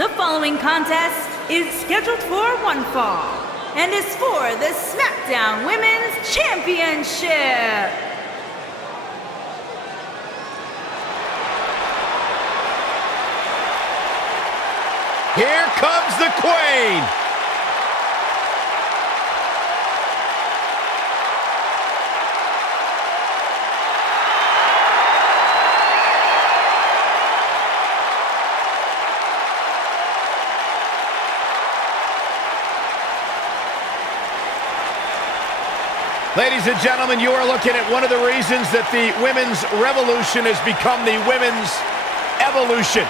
The following contest is scheduled for one fall and is for the SmackDown Women's Championship. Here comes the Queen. Ladies and gentlemen, you are looking at one of the reasons that the women's revolution has become the women's evolution.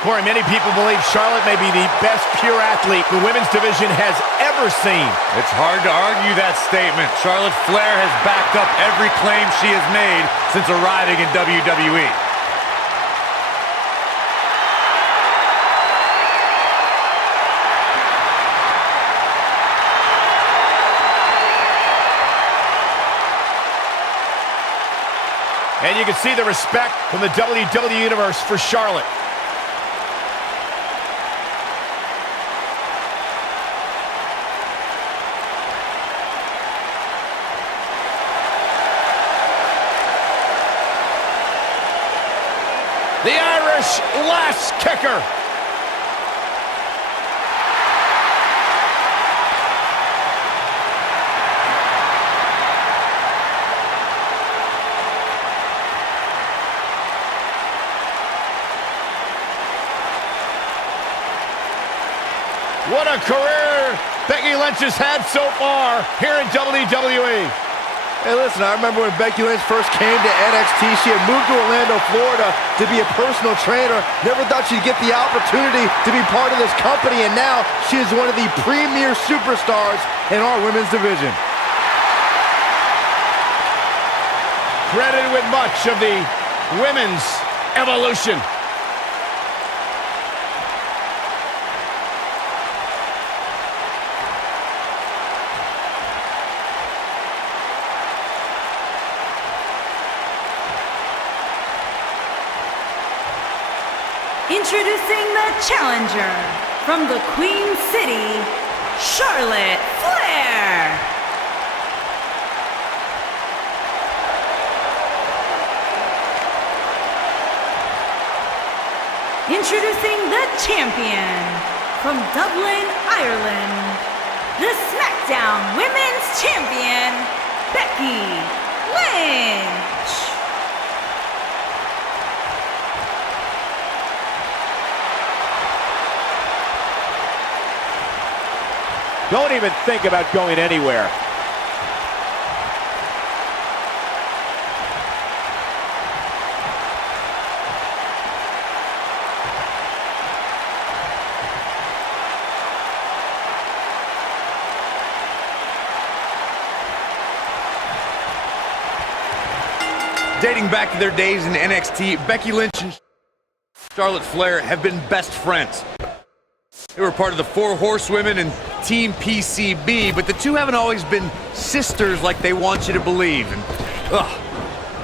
Corey, many people believe Charlotte may be the best pure athlete the women's division has ever seen. It's hard to argue that statement. Charlotte Flair has backed up every claim she has made since arriving in WWE. And you can see the respect from the WWE Universe for Charlotte. The Irish lash kicker. What a career Becky Lynch has had so far here in WWE. Hey, listen, I remember when Becky Lynch first came to NXT, she had moved to Orlando, Florida to be a personal trainer. Never thought she'd get the opportunity to be part of this company, and now she is one of the premier superstars in our women's division. Credited with much of the women's evolution. Introducing the challenger from the Queen City, Charlotte Flair. Introducing the champion from Dublin, Ireland, the SmackDown Women's Champion, Becky Lynch. Don't even think about going anywhere. Dating back to their days in NXT, Becky Lynch and Charlotte Flair have been best friends. They were part of the Four Horsewomen and Team PCB, but the two haven't always been sisters like they want you to believe. And,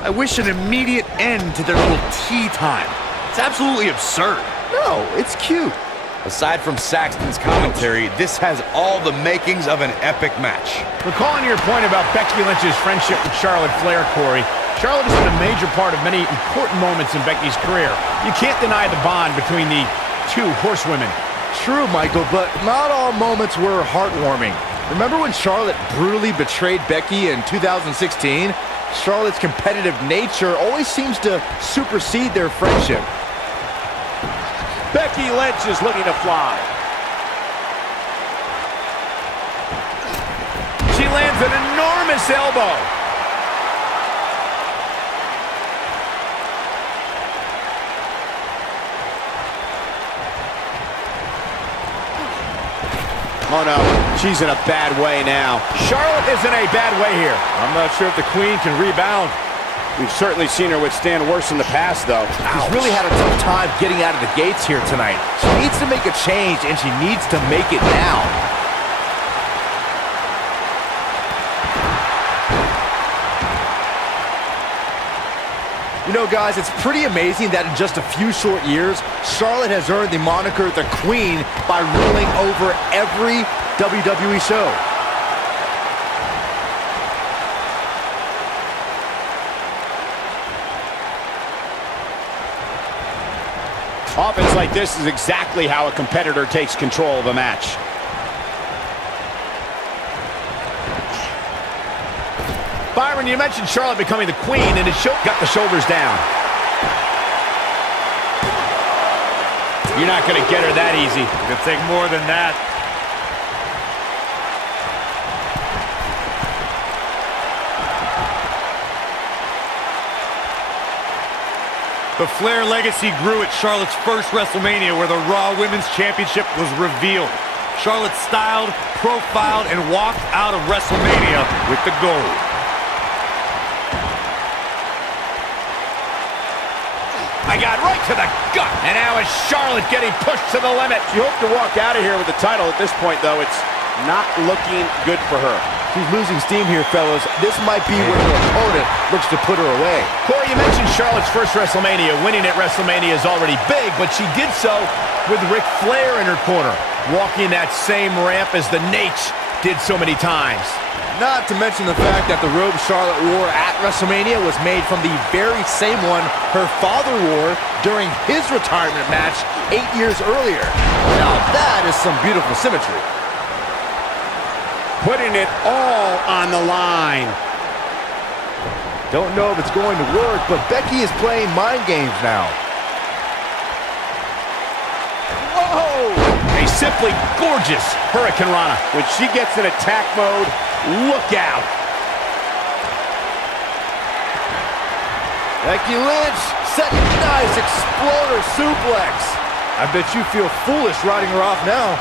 I wish an immediate end to their little tea time. It's absolutely absurd. No, it's cute. Aside from Saxton's commentary, this has all the makings of an epic match. Recalling your point about Becky Lynch's friendship with Charlotte Flair, Corey, Charlotte has been a major part of many important moments in Becky's career. You can't deny the bond between the two horsewomen. True, Michael, but not all moments were heartwarming. Remember when Charlotte brutally betrayed Becky in 2016? Charlotte's competitive nature always seems to supersede their friendship. Becky Lynch is looking to fly. She lands an enormous elbow. Oh no, she's in a bad way now. Charlotte is in a bad way here. I'm not sure if the Queen can rebound. We've certainly seen her withstand worse in the past, though. She's really had a tough time getting out of the gates here tonight. She needs to make a change, and she needs to make it now. You know, guys, it's pretty amazing that in just a few short years, Charlotte has earned the moniker the Queen by ruling over every WWE show. Offense like this is exactly how a competitor takes control of a match. Byron, you mentioned Charlotte becoming the queen, and it got the shoulders down. You're not going to get her that easy. It'll take more than that. The Flair legacy grew at Charlotte's first WrestleMania, where the Raw Women's Championship was revealed. Charlotte styled, profiled, and walked out of WrestleMania with the gold. I got right to the gut. And now is Charlotte getting pushed to the limit. She hoped to walk out of here with the title. At this point, though, it's not looking good for her. She's losing steam here, fellas. This might be where her opponent looks to put her away. Corey, you mentioned Charlotte's first WrestleMania. Winning at WrestleMania is already big, but she did so with Ric Flair in her corner, walking that same ramp as the Nate did so many times. Not to mention the fact that the robe Charlotte wore at WrestleMania was made from the very same one her father wore during his retirement match 8 years earlier. Now that is some beautiful symmetry. Putting it all on the line. Don't know if it's going to work, but Becky is playing mind games now. Whoa! A simply gorgeous Hurricane Rana. When she gets in attack mode, look out. Becky Lynch setting a nice exploder suplex. I bet you feel foolish riding her off now.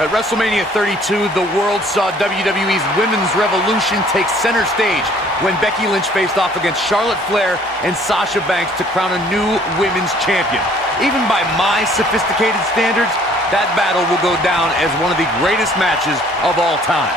At WrestleMania 32, the world saw WWE's Women's Revolution take center stage when Becky Lynch faced off against Charlotte Flair and Sasha Banks to crown a new women's champion. Even by my sophisticated standards, that battle will go down as one of the greatest matches of all time.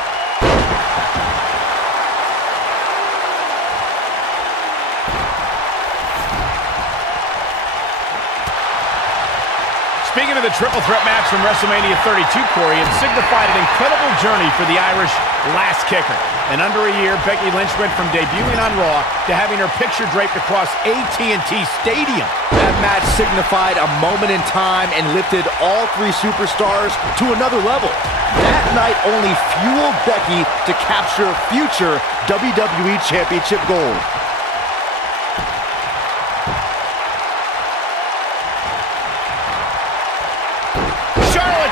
Speaking of the triple threat match from WrestleMania 32, Corey, it signified an incredible journey for the Irish last kicker. In under a year, Becky Lynch went from debuting on Raw to having her picture draped across AT&T Stadium. That match signified a moment in time and lifted all three superstars to another level. That night only fueled Becky to capture future WWE Championship gold.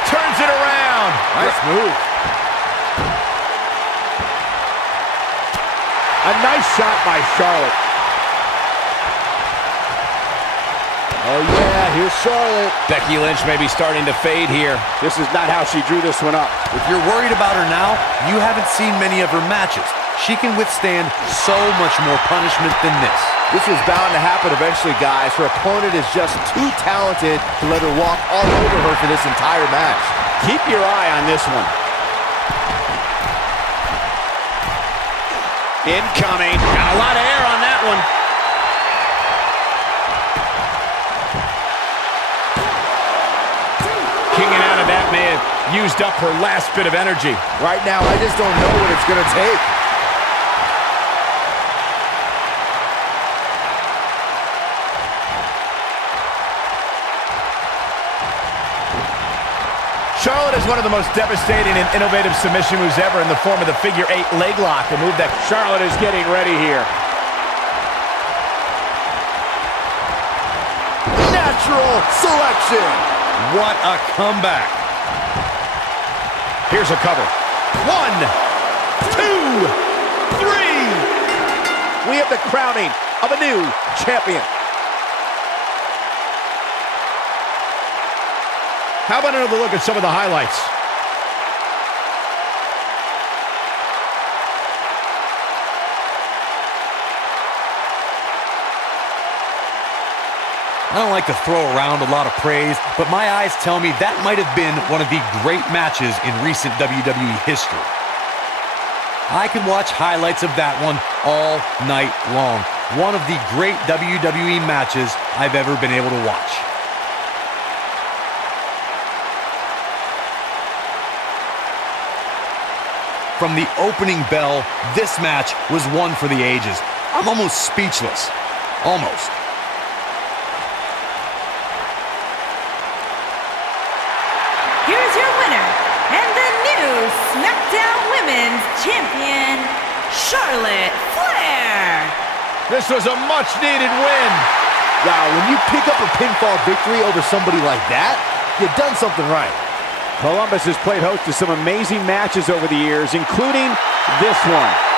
Turns it around. Nice move. A nice shot by Charlotte. Oh yeah, here's Charlotte. Becky Lynch may be starting to fade here. This is not how she drew this one up. If you're worried about her now, you haven't seen many of her matches. She can withstand so much more punishment than this. This was bound to happen eventually, guys. Her opponent is just too talented to let her walk all over her for this entire match. Keep your eye on this one. Incoming. Got a lot of air on that one. Kicking out of that may have used up her last bit of energy. Right now, I just don't know what it's going to take. Charlotte is one of the most devastating and innovative submission moves ever in the form of the figure 8 leg lock, a move that Charlotte is getting ready here. Natural selection. What a comeback. Here's a cover. 1, 2, 3. We have the crowning of a new champion. How about another look at some of the highlights? I don't like to throw around a lot of praise, but my eyes tell me that might have been one of the great matches in recent WWE history. I could watch highlights of that one all night long. One of the great WWE matches I've ever been able to watch. From the opening bell, this match was one for the ages. I'm almost speechless. Almost. Here's your winner, and the new SmackDown Women's Champion, Charlotte Flair. This was a much-needed win. Wow, when you pick up a pinfall victory over somebody like that, you've done something right. Columbus has played host to some amazing matches over the years, including this one.